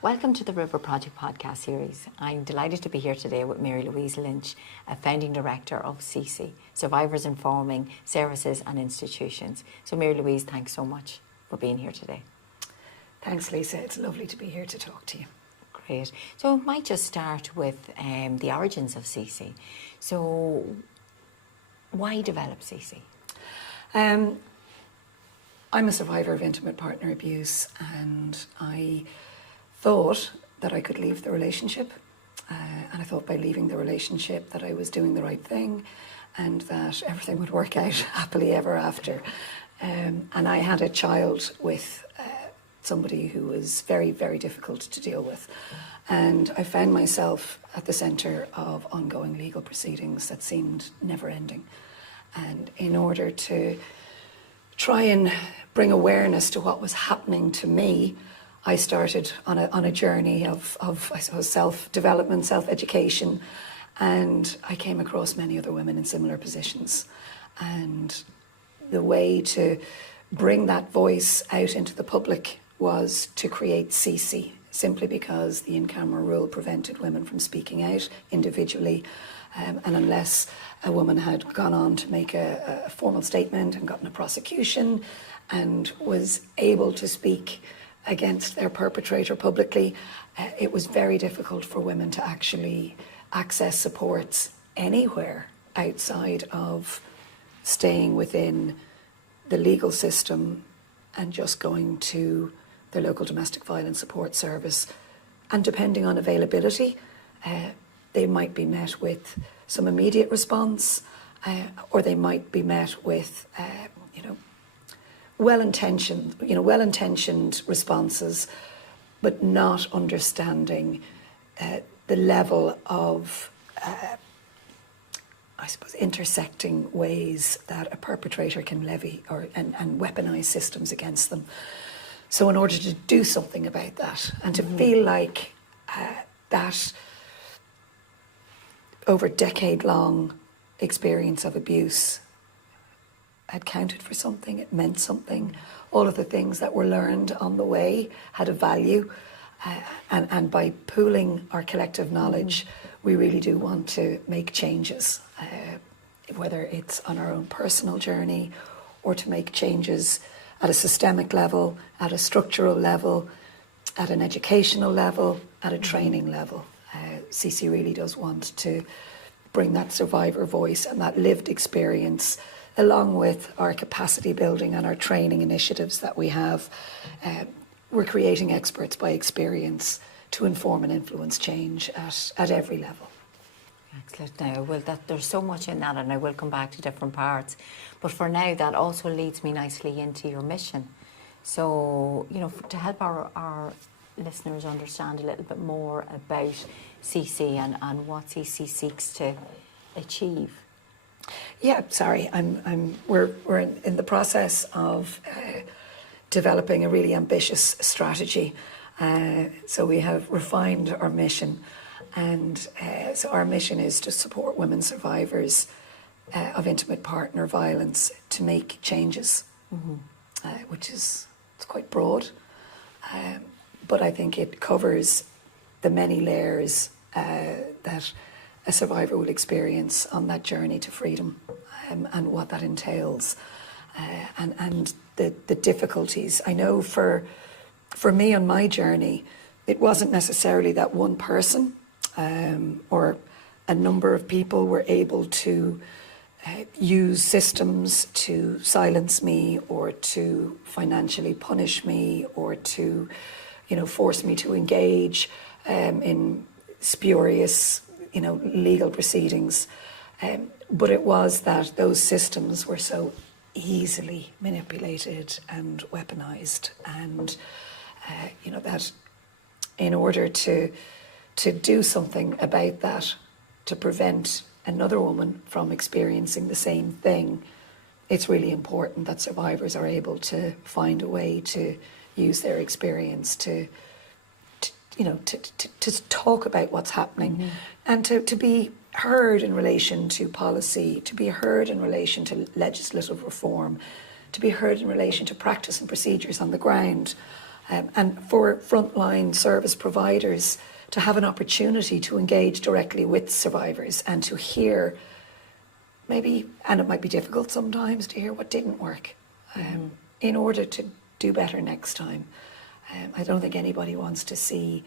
Welcome to the RiVeR Project podcast series. I'm delighted to be here today with Mary-Louise Lynch, a founding director of SISI, Survivors Informing Services and Institutions. So Mary-Louise, thanks so much for being here today. Thanks, Lisa. It's lovely to be here to talk to you. Great. So I might just start with the origins of SISI. So why develop SISI? I'm a survivor of intimate partner abuse, and I thought that I could leave the relationship, and I thought by leaving the relationship that I was doing the right thing and that everything would work out happily ever after. And I had a child with somebody who was very, very difficult to deal with, and I found myself at the centre of ongoing legal proceedings that seemed never ending. And in order to try and bring awareness to what was happening to me, I started on a journey of I suppose self-development, self-education, and I came across many other women in similar positions. And the way to bring that voice out into the public was to create SISI, simply because the in-camera rule prevented women from speaking out individually, and unless a woman had gone on to make a formal statement and gotten a prosecution and was able to speak against their perpetrator publicly, it was very difficult for women to actually access supports anywhere outside of staying within the legal system and just going to their local domestic violence support service. And depending on availability, they might be met with some immediate response, or they might be met with well-intentioned responses, but not understanding the level of, I suppose, intersecting ways that a perpetrator can levy and weaponize systems against them. So in order to do something about that and to feel like that over decade-long experience of abuse had counted for something, it meant something. All of the things that were learned on the way had a value. And by pooling our collective knowledge, we really do want to make changes, whether it's on our own personal journey or to make changes at a systemic level, at a structural level, at an educational level, at a training level. SISI really does want to bring that survivor voice and that lived experience, along with our capacity building and our training initiatives that we have. We're creating experts by experience to inform and influence change at every level. Excellent. Now, there's so much in that, and I will come back to different parts. But for now, that also leads me nicely into your mission. So, to help our listeners understand a little bit more about SISI and what SISI seeks to achieve. Yeah, sorry. We're in the process of developing a really ambitious strategy. So we have refined our mission, and so our mission is to support women survivors of intimate partner violence to make changes, which is it's quite broad, but I think it covers the many layers that a survivor will experience on that journey to freedom, and what that entails, and the difficulties. I know for me on my journey, it wasn't necessarily that one person or a number of people were able to use systems to silence me or to financially punish me or to force me to engage in spurious legal proceedings, but it was that those systems were so easily manipulated and weaponized, and that in order to do something about that, to prevent another woman from experiencing the same thing, it's really important that survivors are able to find a way to use their experience to talk about what's happening, and to be heard in relation to policy, to be heard in relation to legislative reform, to be heard in relation to practice and procedures on the ground. And for frontline service providers to have an opportunity to engage directly with survivors and to hear maybe, and it might be difficult sometimes to hear what didn't work, in order to do better next time. I don't think anybody wants to see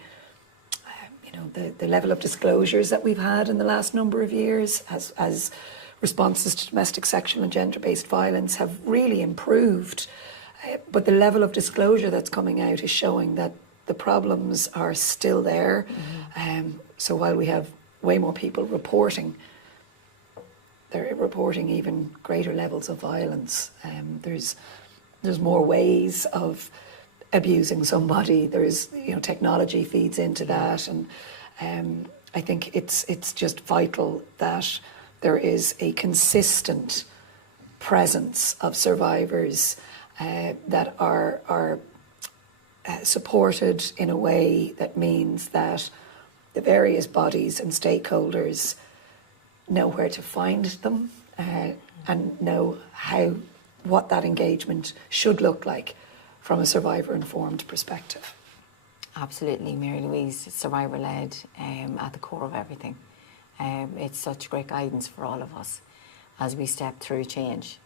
the level of disclosures that we've had in the last number of years as responses to domestic, sexual and gender-based violence have really improved. But the level of disclosure that's coming out is showing that the problems are still there. So while we have way more people reporting, they're reporting even greater levels of violence. There's more ways of abusing somebody. There's technology feeds into that, and I think it's just vital that there is a consistent presence of survivors that are supported in a way that means that the various bodies and stakeholders know where to find them and know what that engagement should look like from a survivor-informed perspective. Absolutely, Mary-Louise, survivor-led at the core of everything. It's such great guidance for all of us as we step through change.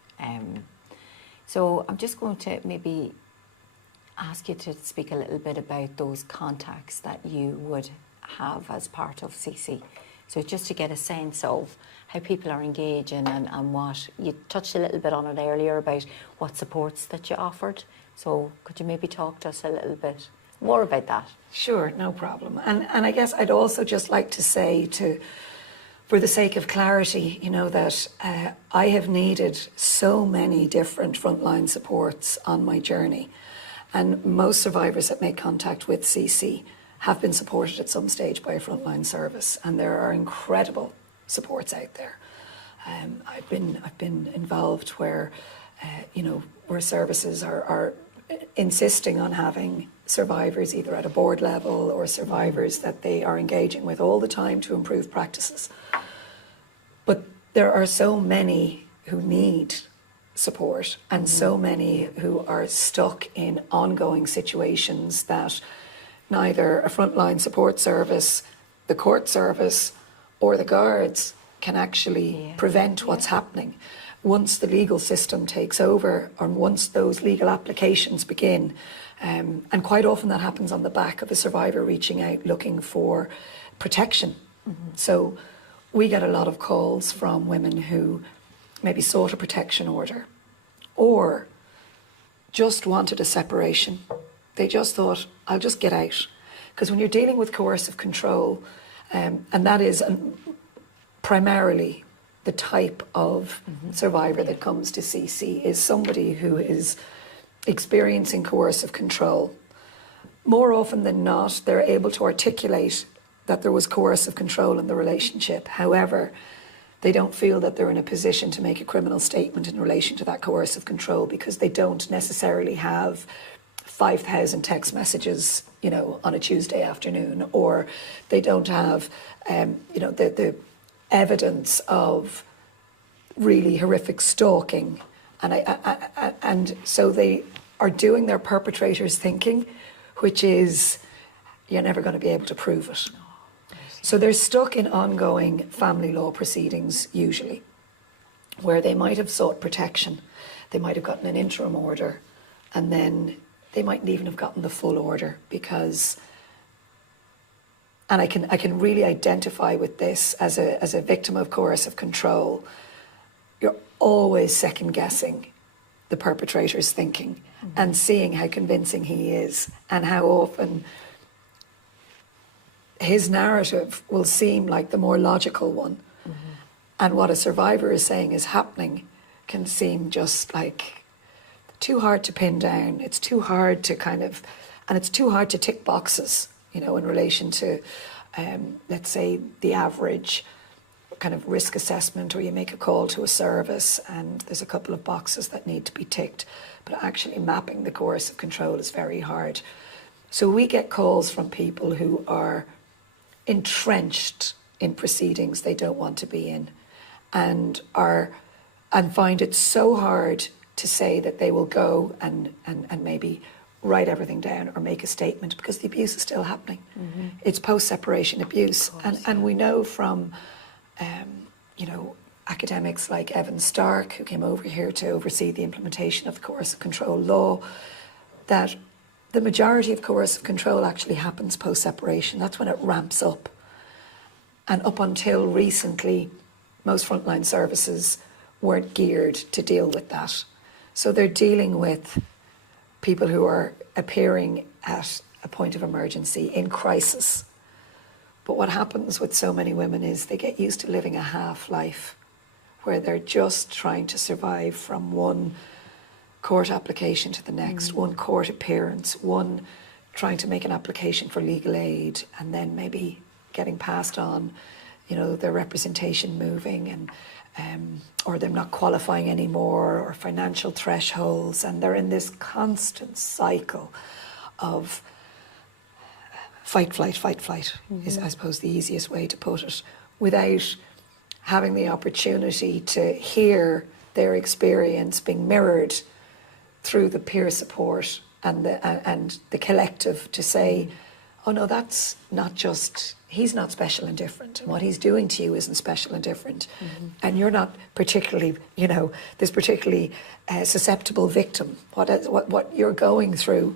So I'm just going to maybe ask you to speak a little bit about those contacts that you would have as part of SISI. So just to get a sense of how people are engaging and what, you touched a little bit on it earlier about what supports that you offered. So could you maybe talk to us a little bit more about that? Sure, no problem. And I guess I'd also just like to say, for the sake of clarity, that I have needed so many different frontline supports on my journey. And most survivors that make contact with SISI have been supported at some stage by a frontline service, and there are incredible supports out there. I've been involved where where services are insisting on having survivors either at a board level or survivors that they are engaging with all the time to improve practices. But there are so many who need support and so many who are stuck in ongoing situations that neither a frontline support service, the court service or the guards can actually prevent what's happening. Once the legal system takes over, or once those legal applications begin, and quite often that happens on the back of a survivor reaching out looking for protection. So we get a lot of calls from women who maybe sought a protection order or just wanted a separation. They just thought, I'll just get out. Because when you're dealing with coercive control, and that is primarily the type of survivor that comes to SISI, is somebody who is experiencing coercive control. More often than not, they're able to articulate that there was coercive control in the relationship. However, they don't feel that they're in a position to make a criminal statement in relation to that coercive control because they don't necessarily have 5,000 text messages, on a Tuesday afternoon, or they don't have, the evidence of really horrific stalking, and so they are doing their perpetrator's thinking, which is you're never going to be able to prove it. So they're stuck in ongoing family law proceedings usually, where they might have sought protection, they might have gotten an interim order, and then they mightn't even have gotten the full order because, and I can really identify with this as a victim of coercive control. You're always second guessing the perpetrator's thinking and seeing how convincing he is and how often his narrative will seem like the more logical one. And what a survivor is saying is happening can seem just like too hard to pin down. It's too hard to and it's too hard to tick boxes, in relation to, let's say, the average kind of risk assessment, or you make a call to a service and there's a couple of boxes that need to be ticked, but actually mapping the coercive control is very hard. So we get calls from people who are entrenched in proceedings they don't want to be in and find it so hard to say that they will go and maybe write everything down or make a statement because the abuse is still happening. It's post-separation abuse. And we know from, you know, academics like Evan Stark, who came over here to oversee the implementation of the coercive control law, that the majority of coercive control actually happens post-separation. That's when it ramps up. And up until recently, most frontline services weren't geared to deal with that. So they're dealing with people who are appearing at a point of emergency in crisis. But what happens with so many women is they get used to living a half life where they're just trying to survive from one court application to the next, one court appearance, one trying to make an application for legal aid, and then maybe getting passed on, you know, their representation moving, and or them not qualifying anymore, or financial thresholds, and they're in this constant cycle of fight, flight, fight, flight, is, I suppose, the easiest way to put it, without having the opportunity to hear their experience being mirrored through the peer support and the collective to say, oh no, that's not just, he's not special and different, and what he's doing to you isn't special and different, and you're not particularly, you know, this particularly susceptible victim. What you're going through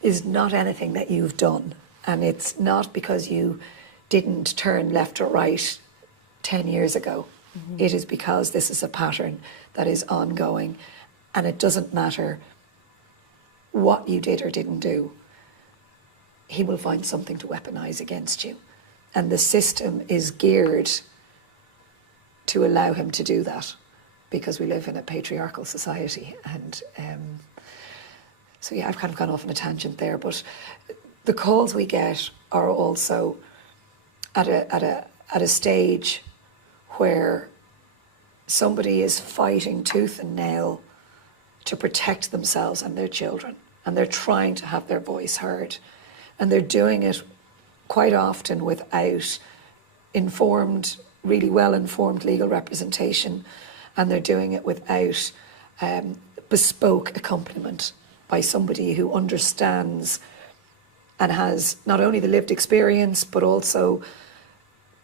is not anything that you've done, and it's not because you didn't turn left or right 10 years ago. It is because this is a pattern that is ongoing, and it doesn't matter what you did or didn't do, he will find something to weaponize against you. And the system is geared to allow him to do that because we live in a patriarchal society. And so yeah, I've kind of gone off on a tangent there, but the calls we get are also at a stage where somebody is fighting tooth and nail to protect themselves and their children, and they're trying to have their voice heard, and they're doing it quite often without informed, really well-informed legal representation, and they're doing it without bespoke accompaniment by somebody who understands and has not only the lived experience but also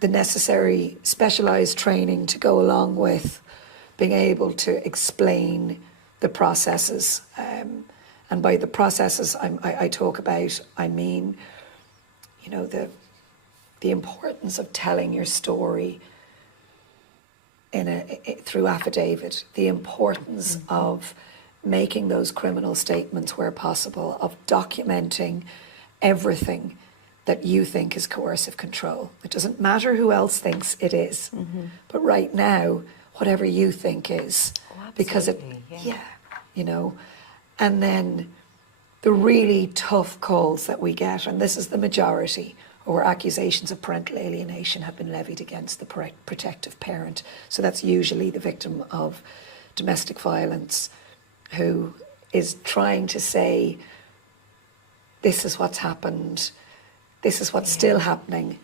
the necessary specialised training to go along with being able to explain the processes. And by the processes I talk about, I mean, you know, the importance of telling your story through affidavit, the importance of making those criminal statements where possible, of documenting everything that you think is coercive control. It doesn't matter who else thinks it is, but right now, whatever you think is, because it, you know, and then the really tough calls that we get, and this is the majority, or accusations of parental alienation have been levied against the protective parent. So that's usually the victim of domestic violence who is trying to say, this is what's happened, this is what's still happening,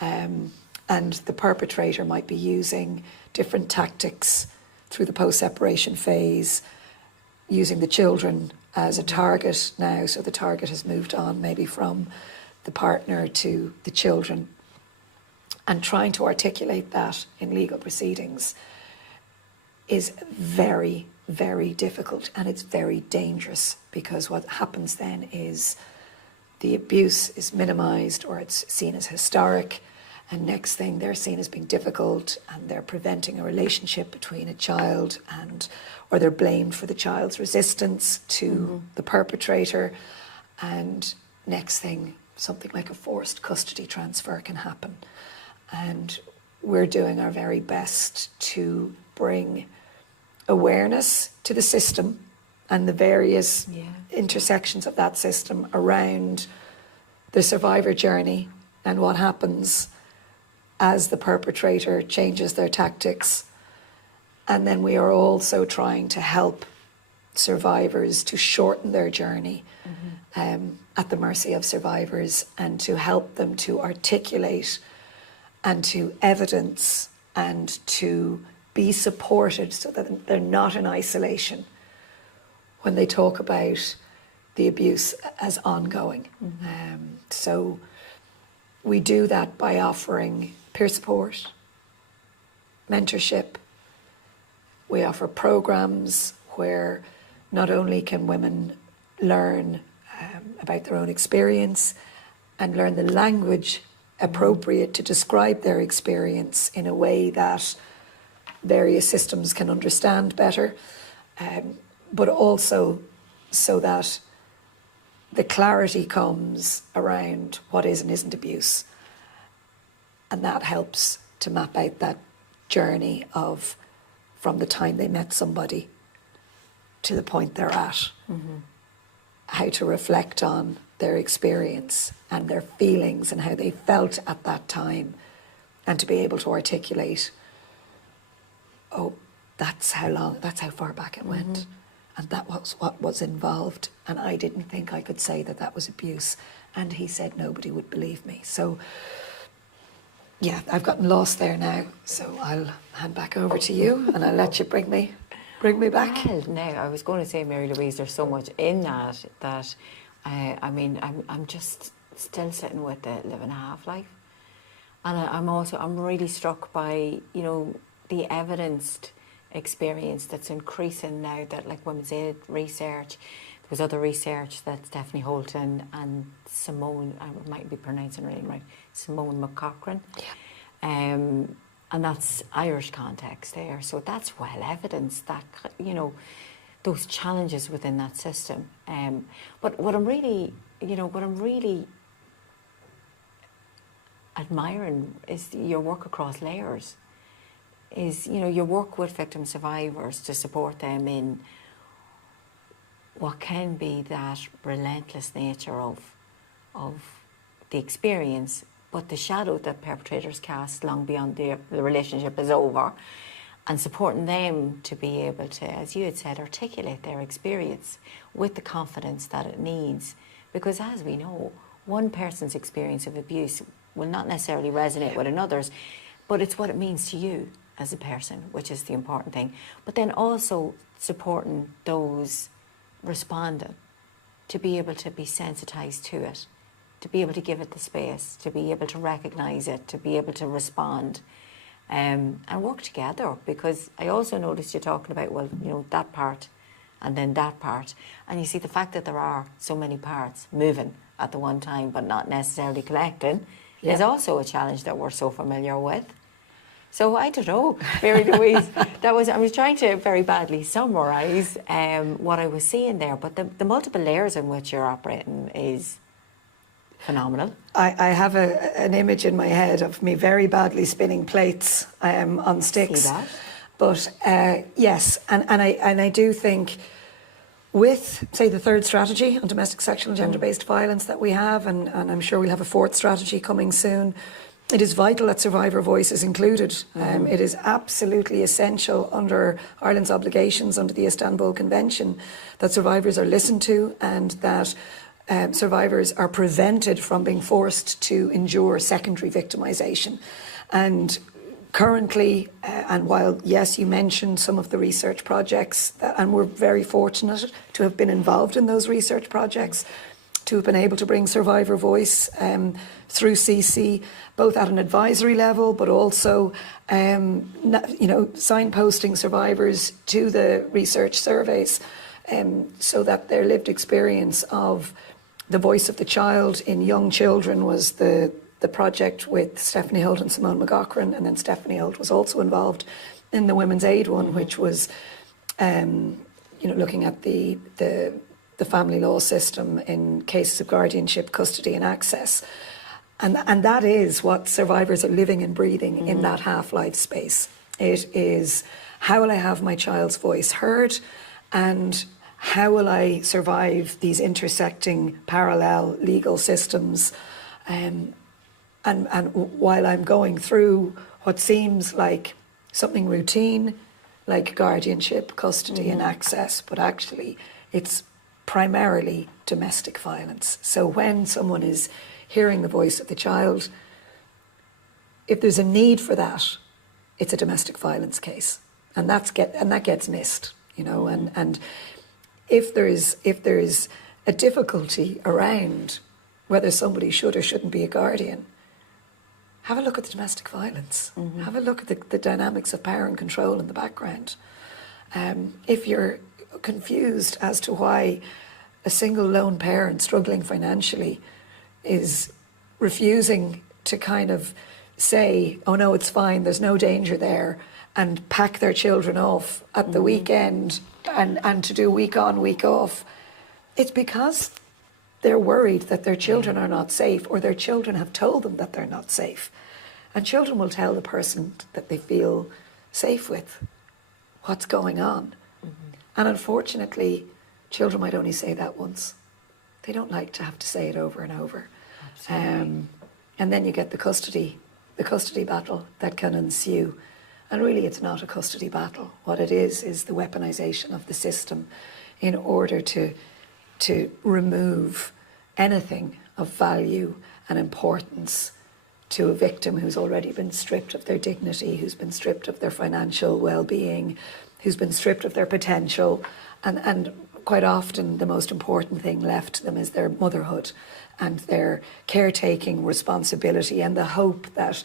and the perpetrator might be using different tactics through the post-separation phase, using the children as a target now, so the target has moved on maybe from the partner to the children, and trying to articulate that in legal proceedings is very, very difficult, and it's very dangerous, because what happens then is the abuse is minimised or it's seen as historic, and next thing they're seen as being difficult, and they're preventing a relationship between a child or they're blamed for the child's resistance to the perpetrator, and next thing something like a forced custody transfer can happen. And we're doing our very best to bring awareness to the system and the various intersections of that system around the survivor journey and what happens as the perpetrator changes their tactics. And then we are also trying to help survivors to shorten their journey at the mercy of survivors, and to help them to articulate and to evidence and to be supported so that they're not in isolation when they talk about the abuse as ongoing. So we do that by offering peer support, mentorship. We offer programs where not only can women learn about their own experience and learn the language appropriate to describe their experience in a way that various systems can understand better, but also so that the clarity comes around what is and isn't abuse. And that helps to map out that journey of from the time they met somebody to the point they're at, how to reflect on their experience and their feelings and how they felt at that time, and to be able to articulate, oh, that's how far back it went, and that was what was involved, and I didn't think I could say that was abuse, and he said nobody would believe me. So yeah, I've gotten lost there now, so I'll hand back over to you and I'll let you bring me back. Well, no, I was going to say, Mary-Louise, there's so much in that I mean, I'm just still sitting with the live and a half life. And I'm really struck by, you know, the evidenced experience that's increasing now, that like women's aid research, there was other research that Stephanie Holton and Simone, I might be pronouncing her name right, Simone McCaughrean, and that's Irish context there. So that's well evidenced that, you know, those challenges within that system. But what I'm really admiring is your work across layers. Is, you know, your work with victim survivors to support them in what can be that relentless nature of the experience, but the shadow that perpetrators cast long beyond the relationship is over, and supporting them to be able to, as you had said, articulate their experience with the confidence that it needs. Because as we know, one person's experience of abuse will not necessarily resonate with another's, but it's what it means to you as a person, which is the important thing. But then also supporting those responding to be able to be sensitized to it, to be able to give it the space, to be able to recognize it, to be able to respond, and work together. Because I also noticed you talking about, well, you know, that part and then that part, and you see the fact that there are so many parts moving at the one time but not necessarily connecting is also a challenge that we're so familiar with. So I don't know, Mary-Louise, I was trying to very badly summarise what I was seeing there, but the multiple layers in which you're operating is phenomenal. I have an image in my head of me very badly spinning plates on sticks. See that? But yes, and I do think with, say, the third strategy on domestic sexual and gender-based violence that we have, and I'm sure we'll have a fourth strategy coming soon, it is vital that survivor voice is included. It is absolutely essential under Ireland's obligations under the Istanbul Convention that survivors are listened to, and that survivors are prevented from being forced to endure secondary victimisation. And currently, and while, yes, you mentioned some of the research projects, and we're very fortunate to have been involved in those research projects, to have been able to bring survivor voice through SISI, both at an advisory level, but also, signposting survivors to the research surveys, so that their lived experience of the voice of the child in young children was the project with Stephanie Holt and Simone McCaughrean, and then Stephanie Holt was also involved in the Women's Aid one, which was, looking at the family law system in cases of guardianship, custody and access. And that is what survivors are living and breathing in that half-life space. It is, how will I have my child's voice heard, and how will I survive these intersecting parallel legal systems, and while I'm going through what seems like something routine, like guardianship, custody and access, but actually it's primarily domestic violence. So when someone is hearing the voice of the child, if there's a need for that, it's a domestic violence case, and that gets missed, and if there is a difficulty around whether somebody should or shouldn't be a guardian, have a look at the domestic violence. Have a look at the dynamics of power and control in the background. If you're confused as to why a single lone parent struggling financially is refusing to kind of say, oh no, it's fine, there's no danger there, and pack their children off at the weekend and to do week on, week off, it's because they're worried that their children are not safe, or their children have told them that they're not safe. And children will tell the person that they feel safe with what's going on. And unfortunately, children might only say that once. They don't like to have to say it over and over. And then you get the custody battle that can ensue. And really, it's not a custody battle. What it is the weaponization of the system in order to remove anything of value and importance to a victim who's already been stripped of their dignity, who's been stripped of their financial well-being, who's been stripped of their potential, and quite often the most important thing left to them is their motherhood and their caretaking responsibility and the hope that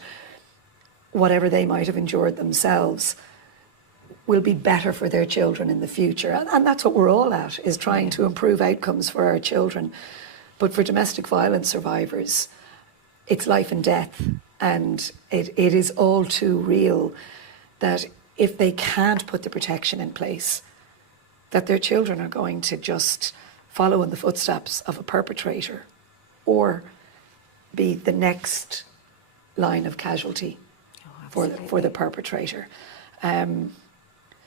whatever they might have endured themselves will be better for their children in the future. And that's what we're all at, is trying to improve outcomes for our children. But for domestic violence survivors, it's life and death. And it is all too real that if they can't put the protection in place, that their children are going to just follow in the footsteps of a perpetrator or be the next line of casualty for the perpetrator.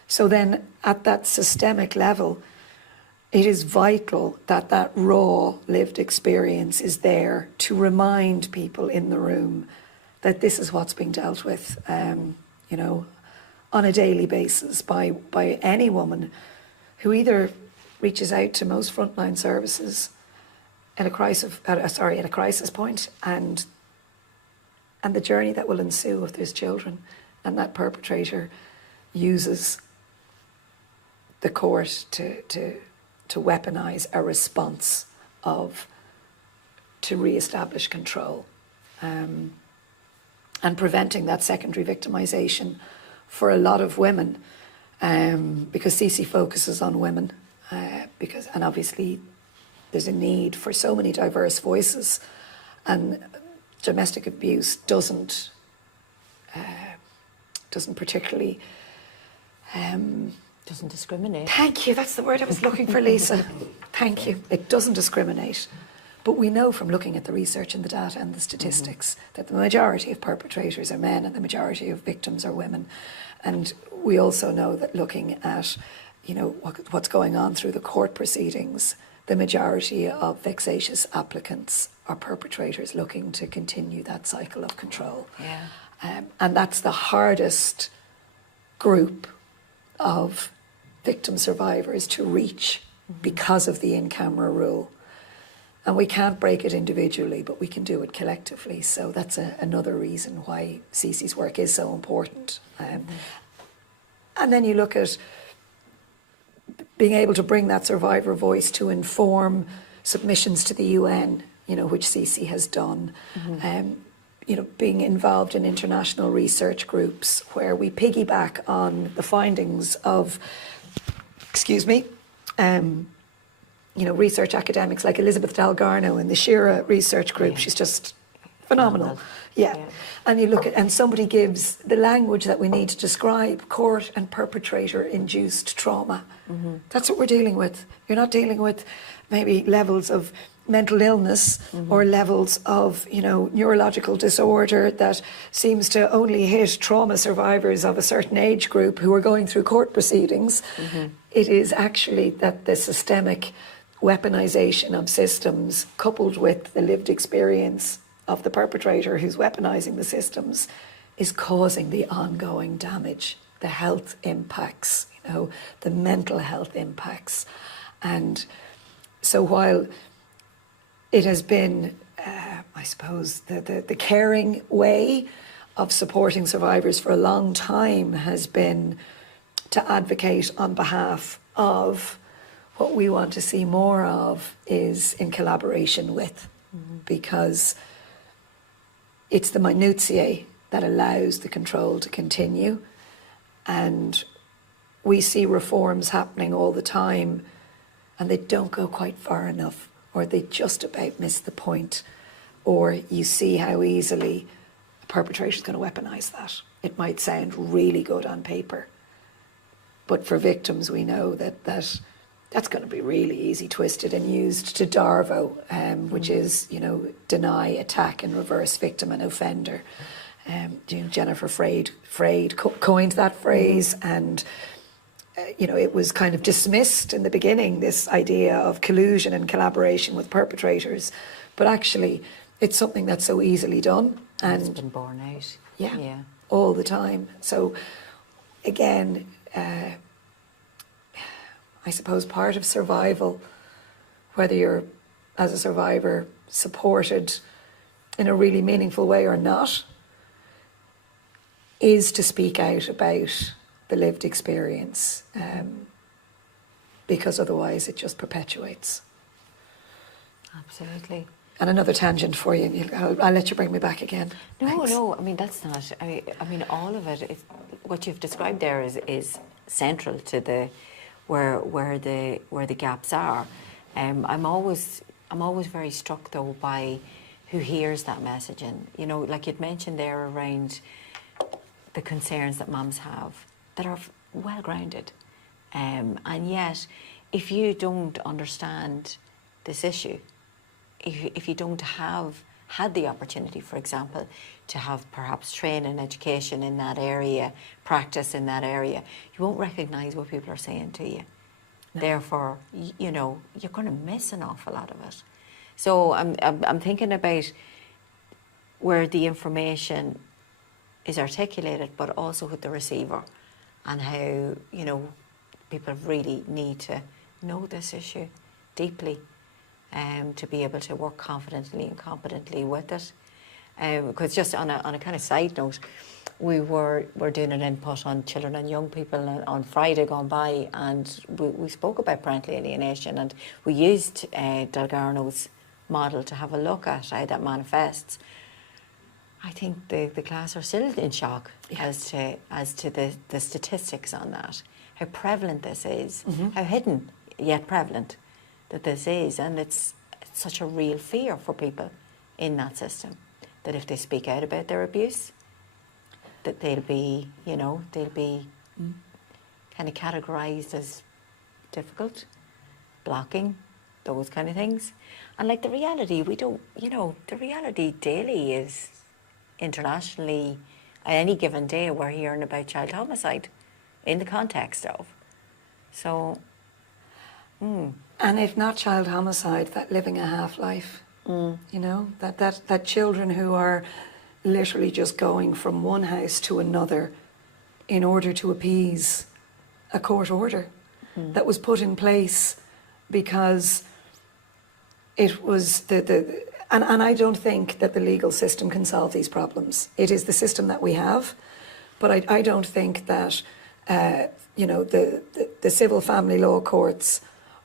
So then at that systemic level, it is vital that that raw lived experience is there to remind people in the room that this is what's being dealt with, you know, on a daily basis by any woman who either reaches out to most frontline services at a crisis point, and the journey that will ensue if there's children, and that perpetrator uses the court to weaponize a response to re-establish control, and preventing that secondary victimization for a lot of women, because SISI focuses on women, and obviously there's a need for so many diverse voices, and domestic abuse doesn't particularly Doesn't discriminate. Thank you, that's the word I was looking for, Lisa. Thank you. It doesn't discriminate. But we know from looking at the research and the data and the statistics that the majority of perpetrators are men and the majority of victims are women. And we also know that looking at, you know, what's going on through the court proceedings, the majority of vexatious applicants are perpetrators looking to continue that cycle of control. Yeah. And that's the hardest group of victim survivors to reach because of the in-camera rule. And we can't break it individually, but we can do it collectively. So that's another reason why SISI's work is so important. And then you look at being able to bring that survivor voice to inform submissions to the UN, you know, which SISI has done. You know, being involved in international research groups where we piggyback on the findings of, you know, research academics like Elizabeth Dalgarno in the Shira research group. Yeah. She's just phenomenal. Yeah. And you look at, and somebody gives the language that we need to describe court and perpetrator induced trauma. That's what we're dealing with. You're not dealing with maybe levels of mental illness or levels of, you know, neurological disorder that seems to only hit trauma survivors of a certain age group who are going through court proceedings. It is actually that the systemic weaponization of systems coupled with the lived experience of the perpetrator who's weaponizing the systems is causing the ongoing damage, the health impacts, you know, the mental health impacts. And so while it has been, I suppose, the caring way of supporting survivors for a long time has been to advocate on behalf of what we want to see more of is in collaboration with, because it's the minutiae that allows the control to continue. And we see reforms happening all the time and they don't go quite far enough, or they just about miss the point, or you see how easily a perpetrator is going to weaponise that. It might sound really good on paper, but for victims we know that's going to be really easy twisted and used to DARVO, which is, deny, attack and reverse victim and offender. Jennifer Freyd coined that phrase, and it was kind of dismissed in the beginning, this idea of collusion and collaboration with perpetrators, but actually it's something that's so easily done, and it's been borne out. Yeah, all the time. So again, I suppose part of survival, whether you're as a survivor supported in a really meaningful way or not, is to speak out about the lived experience, because otherwise it just perpetuates. Absolutely. And another tangent for you. I'll let you bring me back again. No. I mean, that's not. I mean, all of it. What you've described there is central to the where the gaps are. I'm always very struck though by who hears that message, and like you'd mentioned there around the concerns that mums have that are well grounded, and yet if you don't understand this issue, if you don't have had the opportunity, for example, to have perhaps training, education in that area, practice in that area, you won't recognise what people are saying to you. No. Therefore, you're going to miss an awful lot of it. So I'm thinking about where the information is articulated, but also with the receiver, and how people really need to know this issue deeply, to be able to work confidently and competently with it. Because just on a kind of side note, we're doing an input on children and young people on Friday gone by, and we spoke about parental alienation, and we used Dalgarno's model to have a look at how that manifests. I think the class are still in shock as to the statistics on that, how prevalent this is, how hidden yet prevalent that this is, and it's such a real fear for people in that system, that if they speak out about their abuse, that they'll be kind of categorised as difficult, blocking, those kind of things. And like the reality, the reality daily is internationally, on any given day, we're hearing about child homicide in the context of. So, And if not child homicide, that living a half-life, that children who are literally just going from one house to another in order to appease a court order that was put in place because it was and I don't think that the legal system can solve these problems. It is the system that we have, but I don't think that the civil family law courts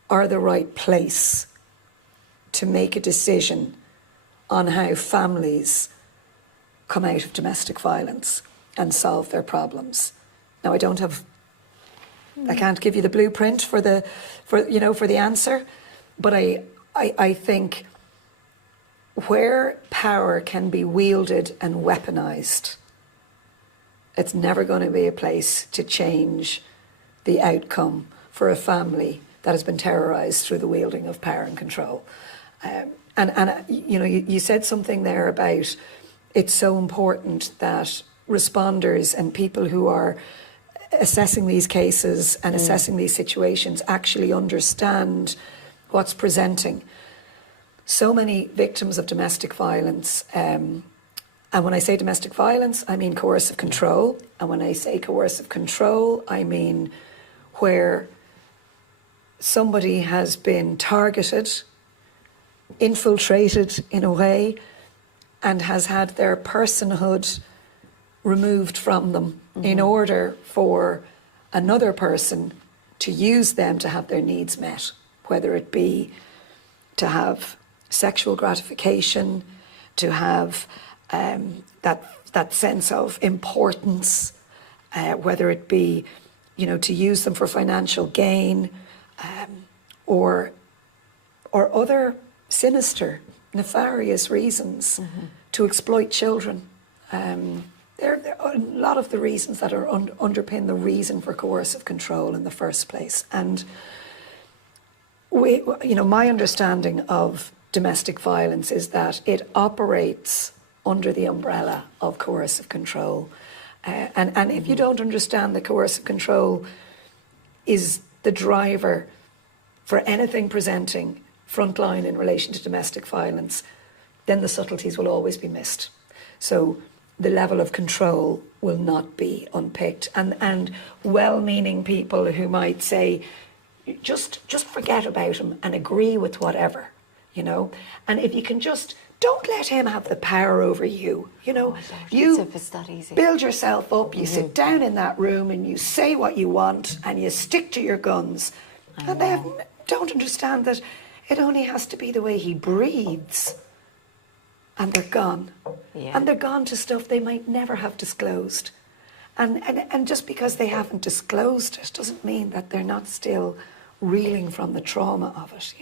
are the right place to make a decision on how families come out of domestic violence and solve their problems. Now, I can't give you the blueprint for the answer, but I think where power can be wielded and weaponized, it's never going to be a place to change the outcome for a family that has been terrorized through the wielding of power and control. You said something there about it's so important that responders and people who are assessing these cases and assessing these situations actually understand what's presenting. So many victims of domestic violence, and when I say domestic violence, I mean coercive control. And when I say coercive control, I mean where somebody has been targeted, infiltrated in a way, and has had their personhood removed from them in order for another person to use them to have their needs met. whether it be to have sexual gratification, to have that sense of importance, whether it be, to use them for financial gain, or other sinister, nefarious reasons to exploit children. There are a lot of the reasons that are underpin the reason for coercive control in the first place. And my understanding of domestic violence is that it operates under the umbrella of coercive control. And if you don't understand that coercive control is the driver for anything presenting frontline in relation to domestic violence, then the subtleties will always be missed. So the level of control will not be unpicked. And well-meaning people who might say, just forget about him and agree with whatever, And if you can just, don't let him have the power over you, You it's that easy. Build yourself up, you sit down in that room and you say what you want and you stick to your guns. And they don't understand that it only has to be the way he breathes. And they're gone. Yeah. And they're gone to stuff they might never have disclosed. And just because they haven't disclosed it doesn't mean that they're not still reeling from the trauma of it,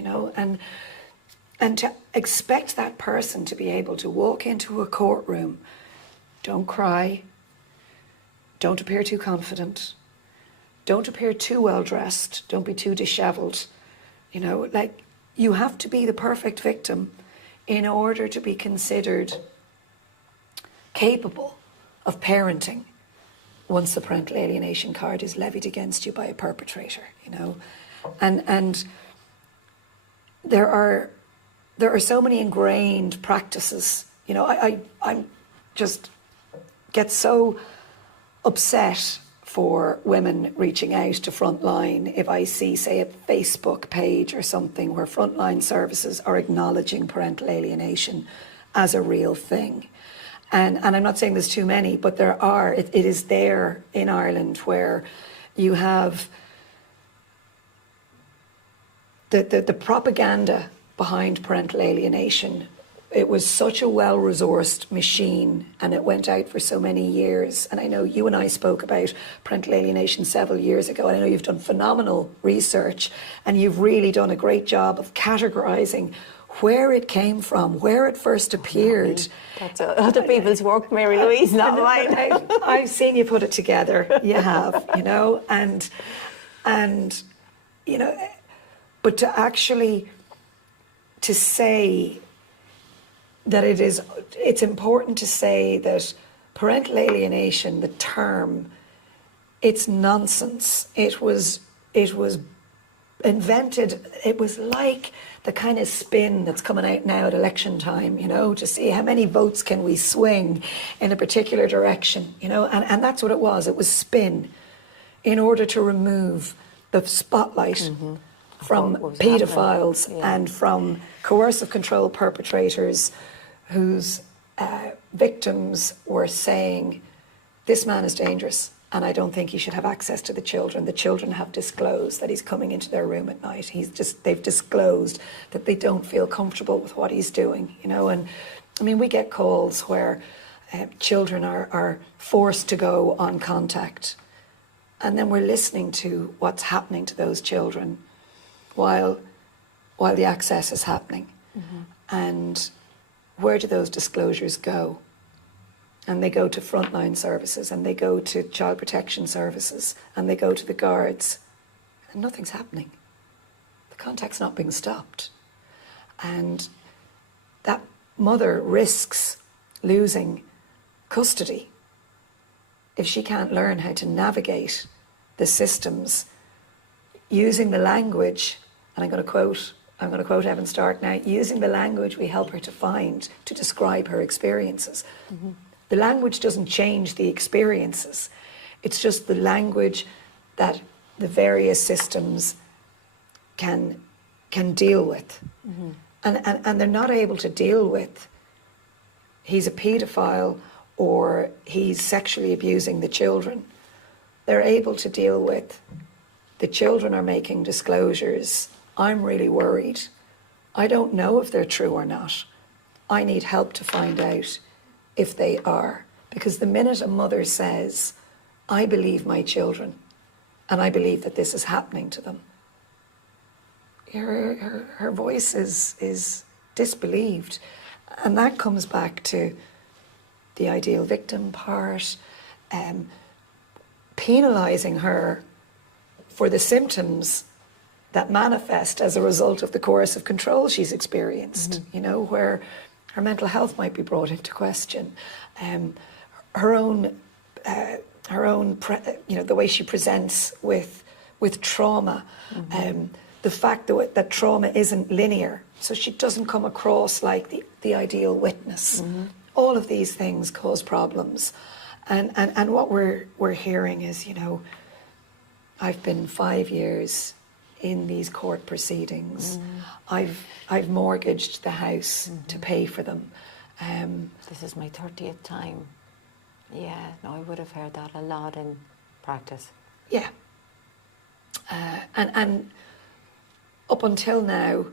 And to expect that person to be able to walk into a courtroom, don't cry, don't appear too confident, don't appear too well dressed, don't be too dishevelled, you have to be the perfect victim in order to be considered capable of parenting once the parental alienation card is levied against you by a perpetrator, And there are so many ingrained practices. I just get so upset for women reaching out to Frontline if I see, say, a Facebook page or something where Frontline services are acknowledging parental alienation as a real thing. And I'm not saying there's too many, but there are. It is there in Ireland where you have the propaganda behind parental alienation. It was such a well-resourced machine and it went out for so many years. And I know you and I spoke about parental alienation several years ago. And I know you've done phenomenal research and you've really done a great job of categorising where it came from, where it first appeared. That's other people's work, Mary-Louise, not mine. I've seen you put it together. You have, and but to actually to say that it's important to say that parental alienation, the term, it's nonsense. It was invented, it was like the kind of spin that's coming out now at election time, to see how many votes can we swing in a particular direction, and that's what it was. It was spin in order to remove the spotlight from paedophiles and from coercive control perpetrators whose victims were saying, this man is dangerous and I don't think he should have access to the children. The children have disclosed that he's coming into their room at night. They've disclosed that they don't feel comfortable with what he's doing, And I mean, we get calls where children are forced to go on contact, and then we're listening to what's happening to those children while the access is happening. And where do those disclosures go? And they go to frontline services, and they go to child protection services, and they go to the guards, and nothing's happening. The contact's not being stopped. And that mother risks losing custody if she can't learn how to navigate the systems using the language, and I'm going to quote Evan Stark now, using the language we help her to find to describe her experiences. The language doesn't change the experiences. It's just the language that the various systems can deal with. And they're not able to deal with, he's a paedophile or he's sexually abusing the children. They're able to deal with, the children are making disclosures I'm really worried. I don't know if they're true or not. I need help to find out if they are. Because the minute a mother says, I believe my children, and I believe that this is happening to them, her voice is disbelieved. And that comes back to the ideal victim part, penalising her for the symptoms that manifest as a result of the coercive control she's experienced, you know, where her mental health might be brought into question, her own, you know, the way she presents with trauma, the fact that trauma isn't linear, so she doesn't come across like the ideal witness. All of these things cause problems, and what we're hearing is, you know, I've been 5 years in these court proceedings. I've mortgaged the house to pay for them. This is my 30th time. Yeah, no, I would have heard that a lot in practice. Yeah. And up until now,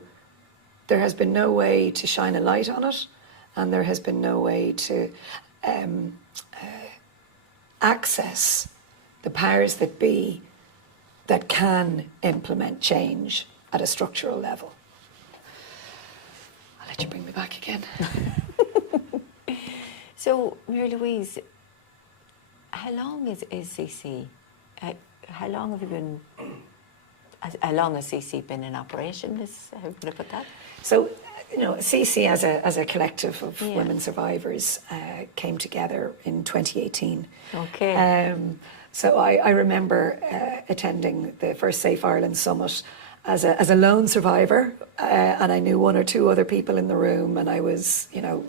there has been no way to shine a light on it, and there has been no way to access the powers that be that can implement change at a structural level. I'll let you bring me back again. So, Mary-Louise, how long is SISI? How long have you been? How long has SISI been in operation? How would I put that? So, you know, SISI as a collective of women survivors came together in 2018. Okay. So I remember attending the first Safe Ireland Summit as a lone survivor, and I knew one or two other people in the room, and I was, you know,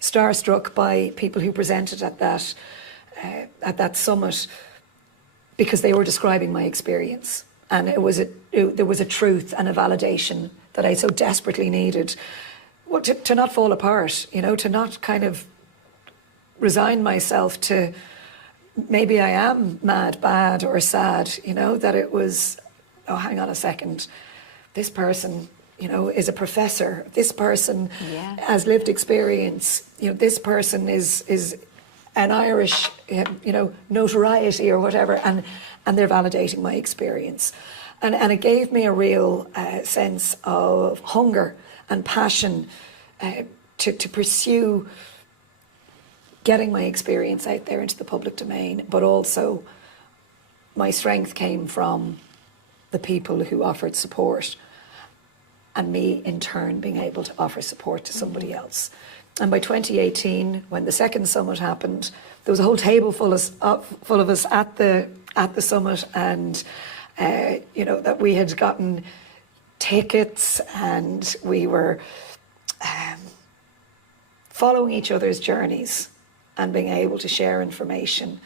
starstruck by people who presented at that summit, because they were describing my experience, and there was a truth and a validation that I so desperately needed. Well, to not fall apart, you know, to not kind of resign myself to maybe I am mad, bad, or sad, you know, that it was, oh, hang on a second, this person, you know, is a professor, this person has lived experience, you know, this person is an Irish, you know, notoriety or whatever, and they're validating my experience. And it gave me a real sense of hunger and passion to pursue getting my experience out there into the public domain, but also my strength came from the people who offered support, and me in turn being able to offer support to somebody else. And by 2018, when the second summit happened, there was a whole table full of us at the summit, and you know, that we had gotten tickets, and we were following each other's journeys and being able to share information.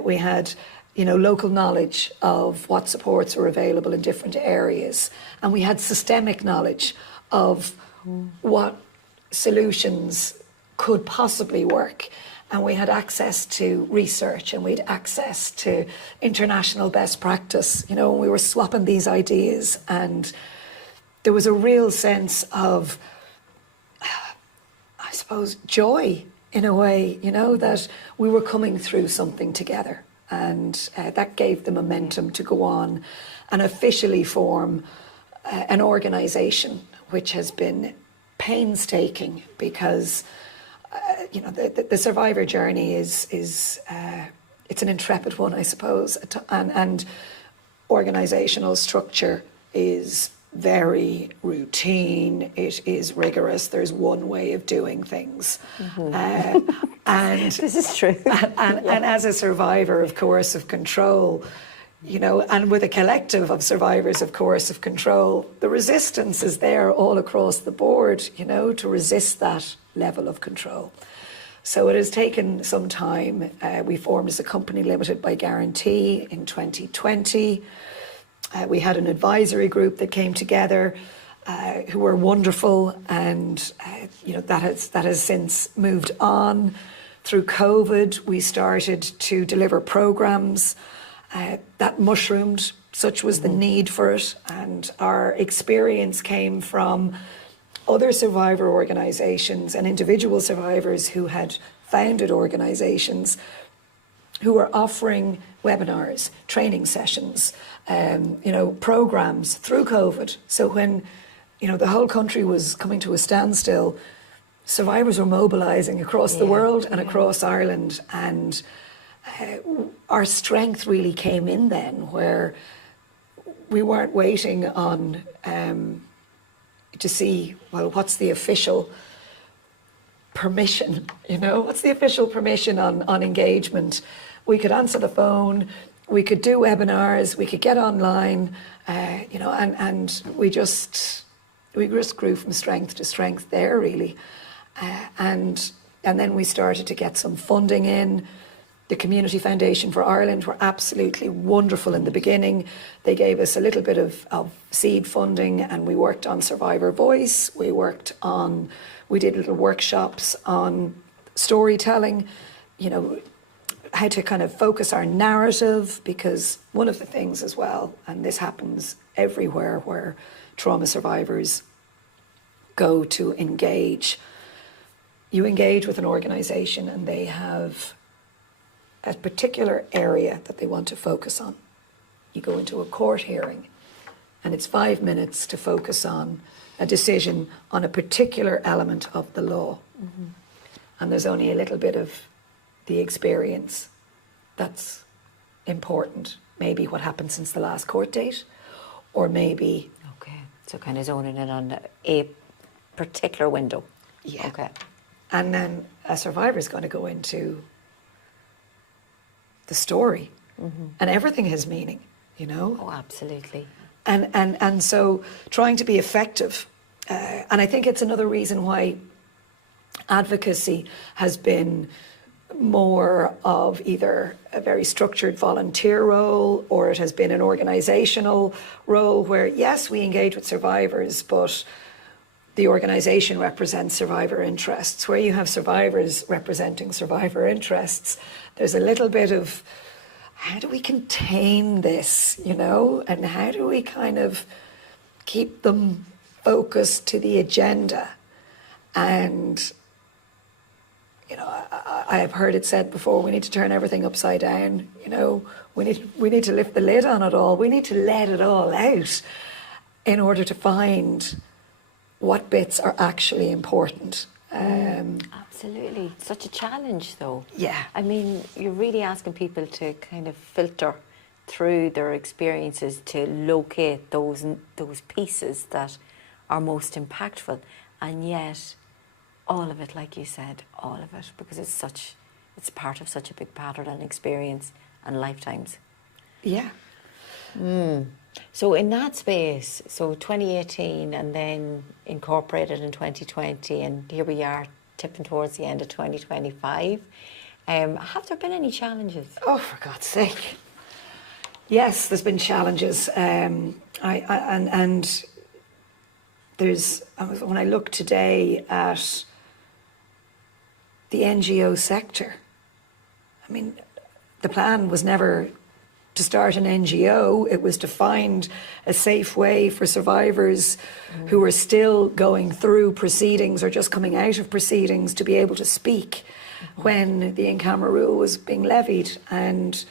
We had, you know, local knowledge of what supports were available in different areas, and we had systemic knowledge of what solutions could possibly work, and we had access to research, and we had access to international best practice, you know, and we were swapping these ideas, and there was a real sense of, I suppose, joy in a way, you know, that we were coming through something together, and that gave the momentum to go on and officially form an organisation, which has been painstaking, because you know, the survivor journey is it's an intrepid one, I suppose, and organisational structure is very routine, it is rigorous, there's one way of doing things. And this is true. And as a survivor of coercive control, you know, and with a collective of survivors of coercive control, the resistance is there all across the board, you know, to resist that level of control. So it has taken some time. We formed as a company limited by guarantee in 2020. We had an advisory group that came together, who were wonderful, and you know, that has since moved on. Through COVID, we started to deliver programs that mushroomed, such was the need for it, and our experience came from other survivor organisations and individual survivors who had founded organisations who were offering webinars, training sessions, programs through COVID. So when, the whole country was coming to a standstill, survivors were mobilising across the world and across Ireland, and our strength really came in then, where we weren't waiting on to see, well, what's the official permission, what's the official permission on engagement. We could answer the phone, we could do webinars, we could get online, and we just grew from strength to strength there, really. And then we started to get some funding in. The Community Foundation for Ireland were absolutely wonderful in the beginning. They gave us a little bit of seed funding, and we worked on Survivor Voice. We did little workshops on storytelling, how to kind of focus our narrative, because one of the things as well, and this happens everywhere where trauma survivors go to engage, you engage with an organisation and they have a particular area that they want to focus on. You go into a court hearing and it's 5 minutes to focus on a decision on a particular element of the law. Mm-hmm. And there's only a little bit of the experience that's important. Maybe what happened since the last court date, or maybe... Okay, so kind of zoning in on a particular window. Yeah. Okay. And then a survivor is going to go into the story, and everything has meaning, Oh, absolutely. And so trying to be effective, and I think it's another reason why advocacy has been more of either a very structured volunteer role, or it has been an organisational role where, yes, we engage with survivors, but the organisation represents survivor interests. Where you have survivors representing survivor interests, there's a little bit of, how do we contain this, and how do we kind of keep them focused to the agenda? And, I have heard it said before, we need to turn everything upside down, we need to lift the lid on it all. We need to let it all out in order to find what bits are actually important. Absolutely. Such a challenge, though. Yeah. I mean, you're really asking people to kind of filter through their experiences to locate those pieces that are most impactful, and yet all of it, like you said, all of it, because it's part of such a big pattern and experience and lifetimes. Yeah. So in that space, 2018 and then incorporated in 2020, and here we are tipping towards the end of 2025. Have there been any challenges? Oh, for God's sake. Yes, there's been challenges. And there's, when I look today at the NGO sector, I mean, the plan was never to start an NGO. It was to find a safe way for survivors who are still going through proceedings or just coming out of proceedings to be able to speak when the in-camera rule was being levied. And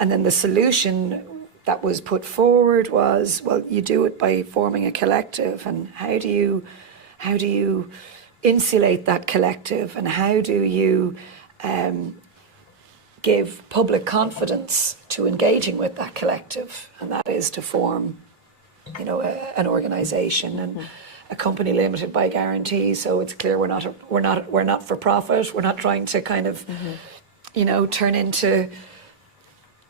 then the solution that was put forward was, well, you do it by forming a collective. And how do you insulate that collective, and how do you give public confidence to engaging with that collective? And that is to form, an organisation and a company limited by guarantee. So it's clear we're not for profit. We're not trying to kind of, turn into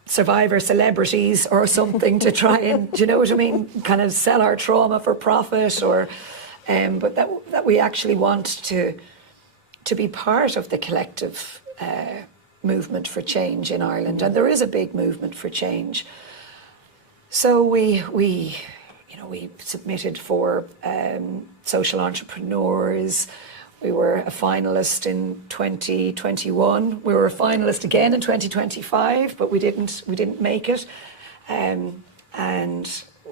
survivor celebrities or something to try and, do you know what I mean? Kind of sell our trauma for profit, or, but that we actually want to be part of the collective movement for change in Ireland, and there is a big movement for change. So we submitted for social entrepreneurs. We were a finalist in 2021. We were a finalist again in 2025, but we didn't make it. And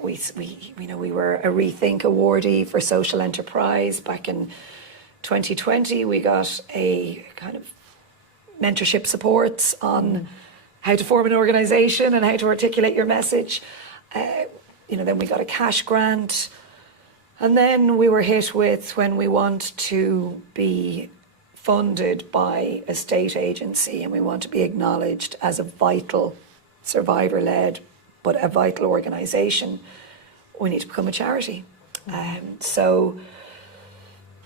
we were a Rethink awardee for social enterprise back in 2020. We got a kind of mentorship supports on how to form an organisation and how to articulate your message. Then we got a cash grant. And then we were hit with when we want to be funded by a state agency and we want to be acknowledged as a vital, survivor-led, but a vital organisation, we need to become a charity. And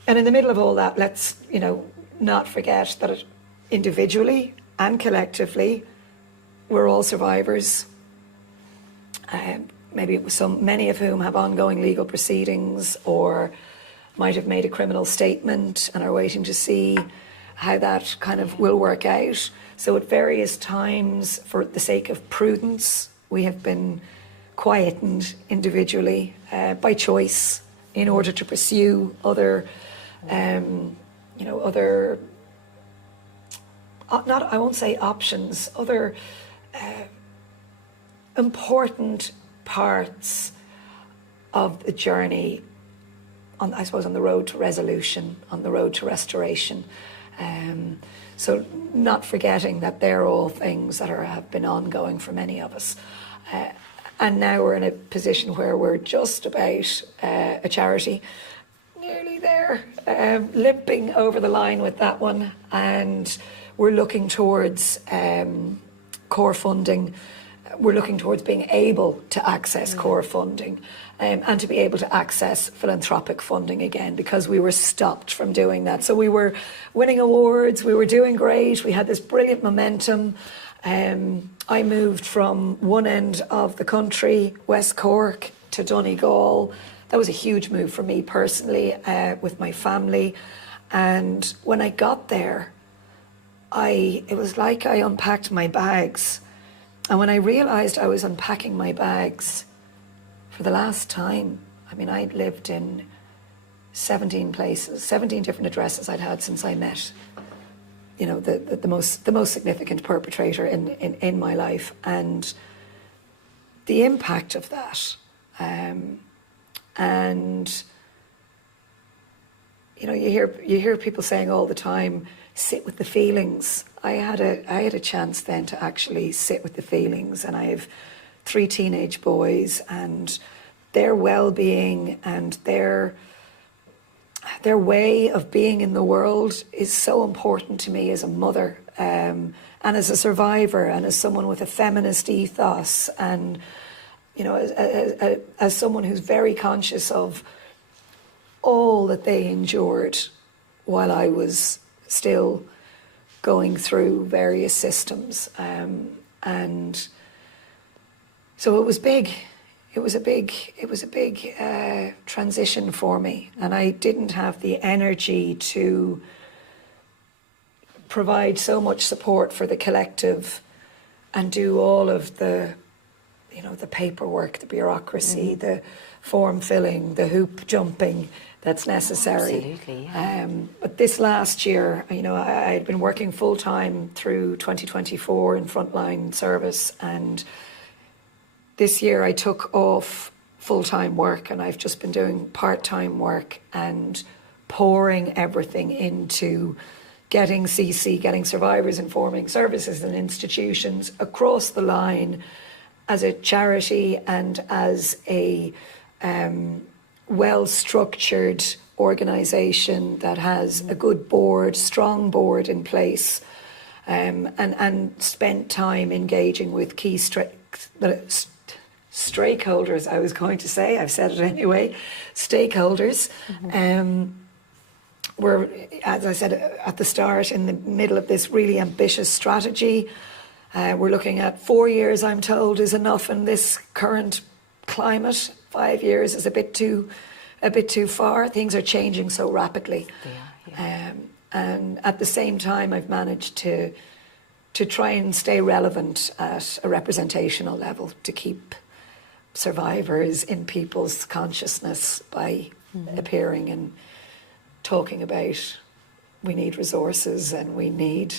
in the middle of all that, let's not forget that individually and collectively, we're all survivors. Many of whom have ongoing legal proceedings or might have made a criminal statement and are waiting to see how that kind of will work out. So at various times, for the sake of prudence, we have been quietened individually by choice in order to pursue other, I won't say options, other important parts of the journey on the road to resolution, on the road to restoration. So not forgetting that they're all things that have been ongoing for many of us. And now we're in a position where we're just about a charity, nearly there, limping over the line with that one. And we're looking towards core funding. We're looking towards being able to access core funding and to be able to access philanthropic funding again, because we were stopped from doing that. So we were winning awards, we were doing great, we had this brilliant momentum. I moved from one end of the country, West Cork, to Donegal. That was a huge move for me personally, with my family. And when I got there, it was like I unpacked my bags. And when I realised I was unpacking my bags for the last time, I'd lived in 17 places, 17 different addresses I'd had since I met, the most significant perpetrator in my life. And the impact of that, you hear people saying all the time, sit with the feelings. I had a chance then to actually sit with the feelings, and I have 3 teenage boys, and their well-being and their way of being in the world is so important to me as a mother, and as a survivor, and as someone with a feminist ethos, and as someone who's very conscious of all that they endured while I was still going through various systems, and so it was big. It was a big transition for me, and I didn't have the energy to provide so much support for the collective and do all of the paperwork, the bureaucracy, the form filling, the hoop jumping that's necessary. Absolutely, yeah. But this last year, I had been working full time through 2024 in frontline service, and this year I took off full-time work, and I've just been doing part-time work and pouring everything into getting SISI, getting survivors informing services and institutions across the line as a charity and as a well-structured organisation that has a good board, strong board in place, and spent time engaging with key stakeholders, I was going to say, I've said it anyway, stakeholders. We're, as I said at the start, in the middle of this really ambitious strategy. We're looking at 4 years, I'm told, is enough in this current climate. 5 years is a bit too far. Things are changing so rapidly. Yeah. And at the same time, I've managed to try and stay relevant at a representational level, to keep survivors in people's consciousness by appearing and talking about we need resources and we need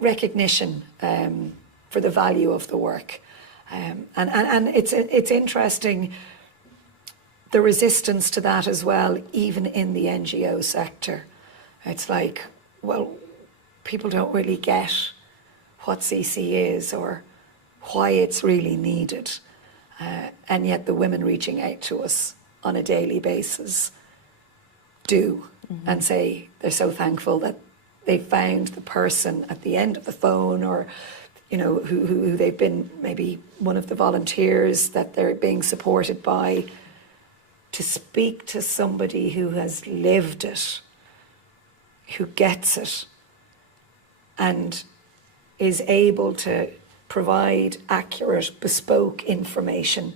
recognition for the value of the work. And it's interesting, the resistance to that as well, even in the NGO sector. It's like, well, people don't really get what SISI is or why it's really needed. And yet the women reaching out to us on a daily basis do, and say they're so thankful that they found the person at the end of the phone, or you know, who they've been maybe one of the volunteers that they're being supported by, to speak to somebody who has lived it, who gets it, and is able to provide accurate, bespoke information.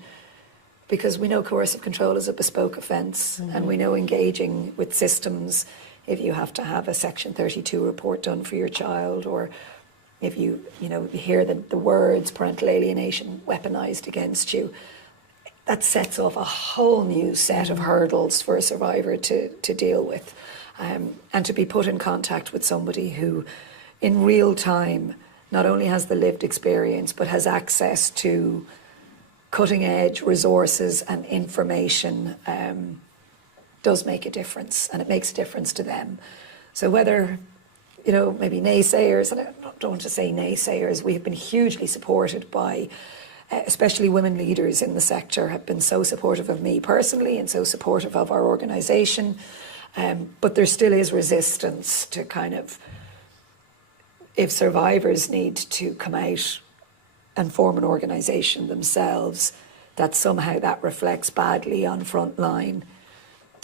Because we know coercive control is a bespoke offence, and we know engaging with systems, if you have to have a Section 32 report done for your child, or if you hear the words parental alienation weaponised against you, that sets off a whole new set of hurdles for a survivor to deal with. And to be put in contact with somebody who, in real time, not only has the lived experience, but has access to cutting edge resources and information, does make a difference, and it makes a difference to them. So whether, maybe naysayers, and I don't want to say naysayers, we have been hugely supported by, especially women leaders in the sector have been so supportive of me personally and so supportive of our organisation. But there still is resistance to kind of, if survivors need to come out and form an organisation themselves, that somehow that reflects badly on frontline.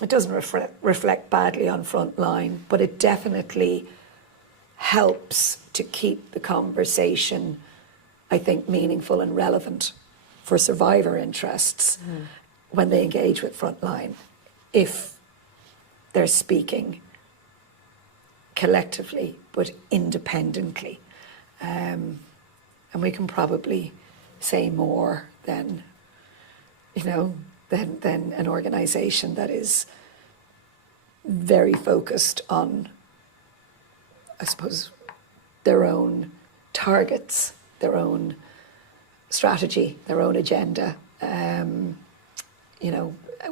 It doesn't reflect badly on frontline, but it definitely helps to keep the conversation, I think, meaningful and relevant for survivor interests when they engage with frontline, if they're speaking collectively but independently. And we can probably say more than an organisation that is very focused on, I suppose, their own targets, their own strategy, their own agenda,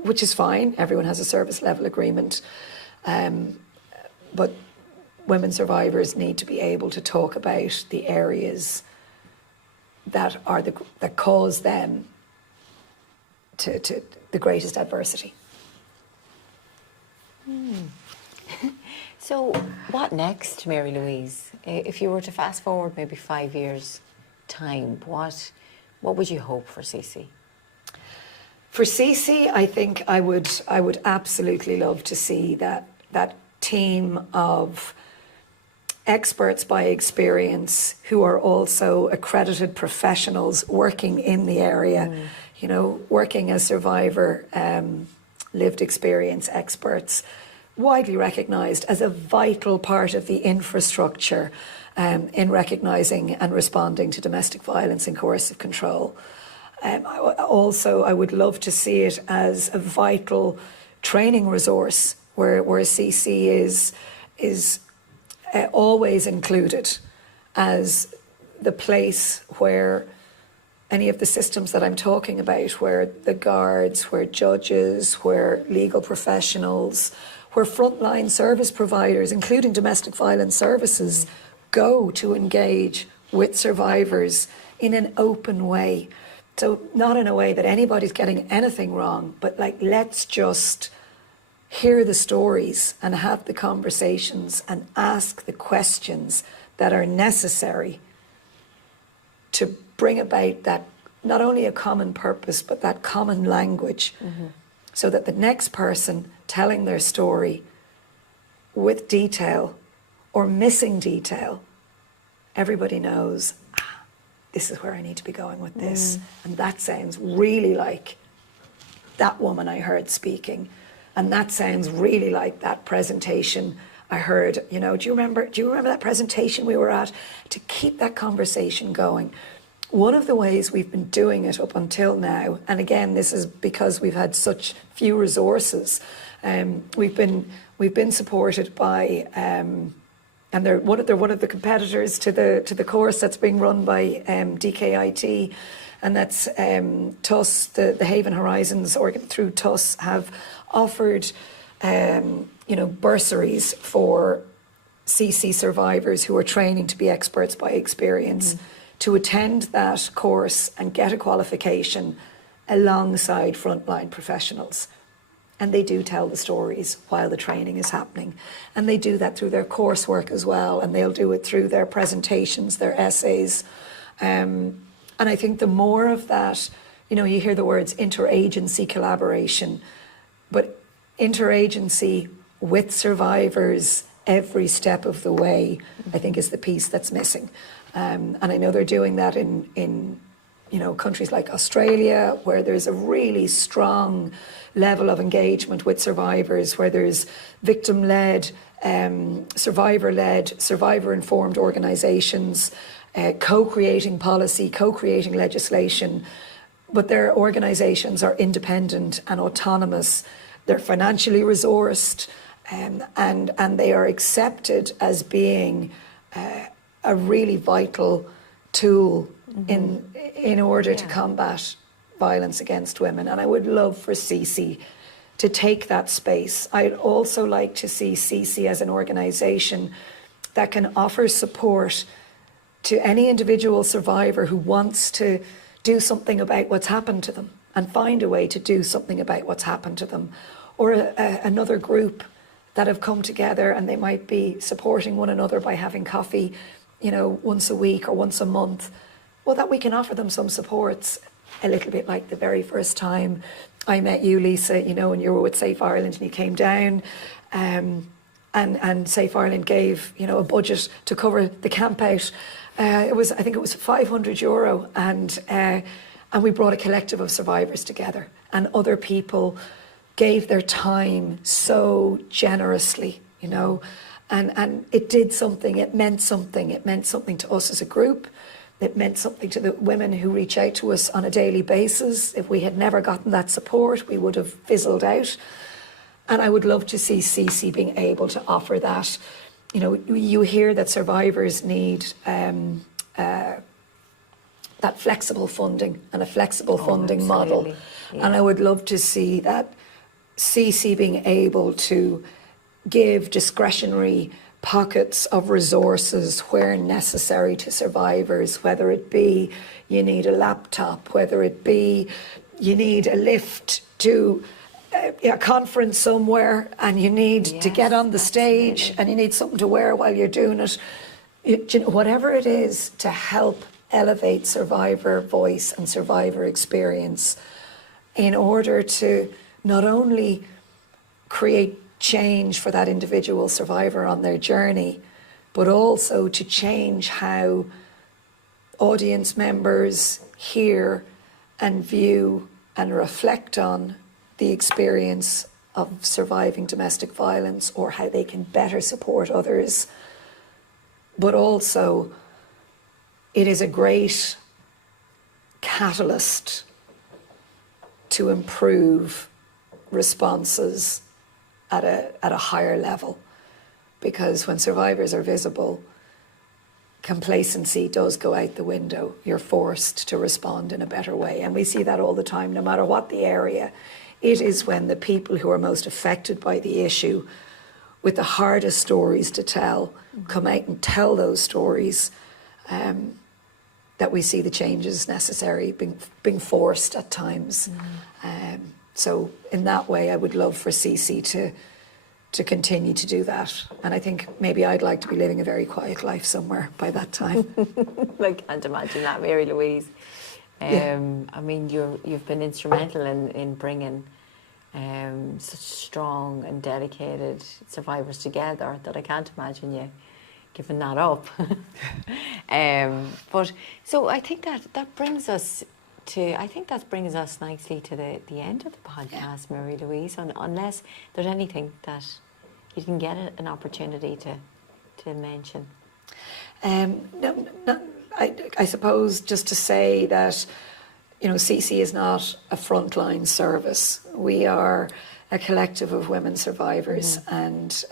which is fine. Everyone has a service level agreement. But women survivors need to be able to talk about the areas that cause them to the greatest adversity. So what next, Mary-Louise? If you were to fast forward maybe 5 years' time, what would you hope for SISI? For SISI, I think I would absolutely love to see that team of experts by experience who are also accredited professionals working in the area, working as survivor lived experience experts, widely recognised as a vital part of the infrastructure in recognising and responding to domestic violence and coercive control. I would love to see it as a vital training resource where SISI is always included as the place where any of the systems that I'm talking about, where the guards, where judges, where legal professionals, where frontline service providers, including domestic violence services, go to engage with survivors in an open way. So not in a way that anybody's getting anything wrong, but let's just hear the stories and have the conversations and ask the questions that are necessary to bring about that, not only a common purpose, but that common language, so that the next person telling their story with detail or missing detail, everybody knows, this is where I need to be going with this. And that sounds really like that woman I heard speaking. And that sounds really like that presentation I heard. Do you remember that presentation we were at? To keep that conversation going. one of the ways we've been doing it up until now, and again, this is because we've had such few resources, we've been supported by, and they're one of the competitors to the course that's being run by DkIT, and that's TUS, the Haven Horizons through TUS have offered bursaries for SISI survivors who are training to be experts by experience to attend that course and get a qualification alongside frontline professionals. And they do tell the stories while the training is happening. And they do that through their coursework as well, and they'll do it through their presentations, their essays. And I think the more of that, you hear the words interagency collaboration, but interagency with survivors every step of the way, I think, is the piece that's missing. And I know they're doing that in countries like Australia, where there's a really strong level of engagement with survivors, where there's victim-led, survivor-led, survivor-informed organisations, co-creating policy, co-creating legislation, but their organisations are independent and autonomous. They're financially resourced, and they are accepted as being a really vital tool in order to combat violence against women. And I would love for SISI to take that space. I'd also like to see SISI as an organisation that can offer support to any individual survivor who wants to do something about what's happened to them and find a way to do something about what's happened to them, or another group that have come together and they might be supporting one another by having coffee, once a week or once a month. Well, that we can offer them some supports, a little bit like the very first time I met you, Lisa, when you were with Safe Ireland and you came down, and Safe Ireland gave, a budget to cover the camp out. I think it was €500, and we brought a collective of survivors together, and other people gave their time so generously, and it did something. It meant something. It meant something to us as a group. It meant something to the women who reach out to us on a daily basis. If we had never gotten that support, we would have fizzled out. And I would love to see SISI being able to offer that. You hear that survivors need that flexible funding and a flexible funding model. Yeah. And I would love to see that SISI being able to give discretionary pockets of resources where necessary to survivors, whether it be you need a laptop, whether it be you need a lift to a conference somewhere and you need to get on the stage and you need something to wear while you're doing it. Whatever it is to help elevate survivor voice and survivor experience in order to not only create change for that individual survivor on their journey, but also to change how audience members hear and view and reflect on the experience of surviving domestic violence, or how they can better support others. But also, it is a great catalyst to improve responses at a higher level, because when survivors are visible, complacency does go out the window. You're forced to respond in a better way, and we see that all the time, no matter what the area. It is when the people who are most affected by the issue, with the hardest stories to tell, come out and tell those stories, that we see the changes necessary being forced at times. So in that way, I would love for SISI to continue to do that. And I think maybe I'd like to be living a very quiet life somewhere by that time. I can't imagine that, Mary-Louise. I mean, you've been instrumental in bringing such strong and dedicated survivors together that I can't imagine you giving that up. But so I think that brings us nicely to the end of the podcast, Mary-Louise, unless there's anything that you didn't get an opportunity to mention. No, I suppose just to say that, SISI is not a frontline service. We are a collective of women survivors, and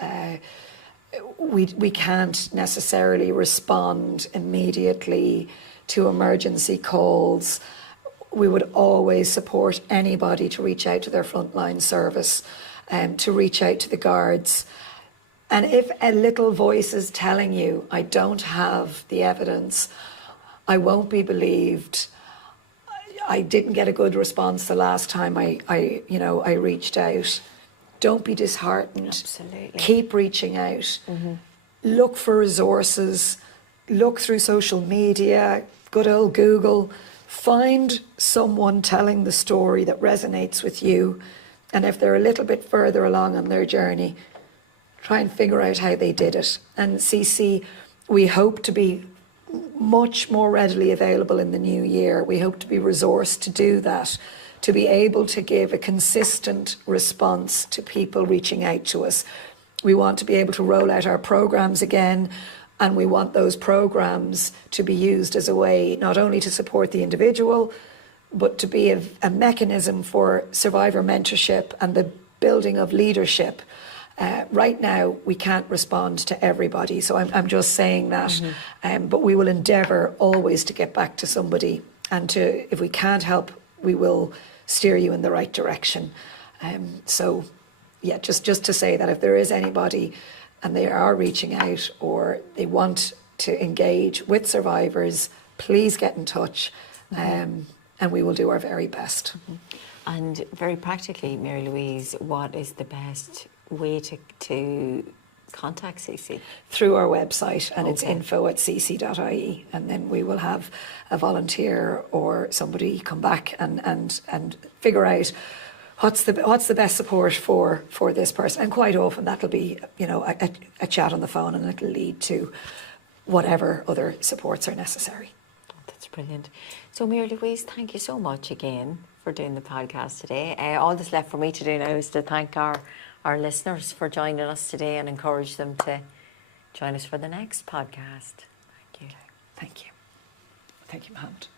we can't necessarily respond immediately to emergency calls. We would always support anybody to reach out to their frontline service, to reach out to the guards. And if a little voice is telling you, I don't have the evidence, I won't be believed, I didn't get a good response the last time I reached out, don't be disheartened. Absolutely. Keep reaching out. Look for resources. Look through social media, good old Google. Find someone telling the story that resonates with you. And if they're a little bit further along on their journey, try and figure out how they did it. And SISI, we hope to be much more readily available in the new year. We hope to be resourced to do that, to be able to give a consistent response to people reaching out to us. We want to be able to roll out our programs again, and we want those programs to be used as a way not only to support the individual, but to be a mechanism for survivor mentorship and the building of leadership. Right now, we can't respond to everybody, so I'm just saying that. But we will endeavour always to get back to somebody, and if we can't help, we will steer you in the right direction. So, yeah, just to say that if there is anybody and they are reaching out or they want to engage with survivors, please get in touch, and we will do our very best. And very practically, Mary-Louise, what is the best way to contact SISI? Through our website, and it's Okay. info@sisi.ie, and then we will have a volunteer or somebody come back and figure out what's the best support for this person. And quite often that'll be a chat on the phone, and it'll lead to whatever other supports are necessary. That's brilliant. So Mary-Louise, thank you so much again for doing the podcast today. All that's left for me to do now is to thank our listeners for joining us today and encourage them to join us for the next podcast. Thank you. Thank you. Thank you, Mohammed.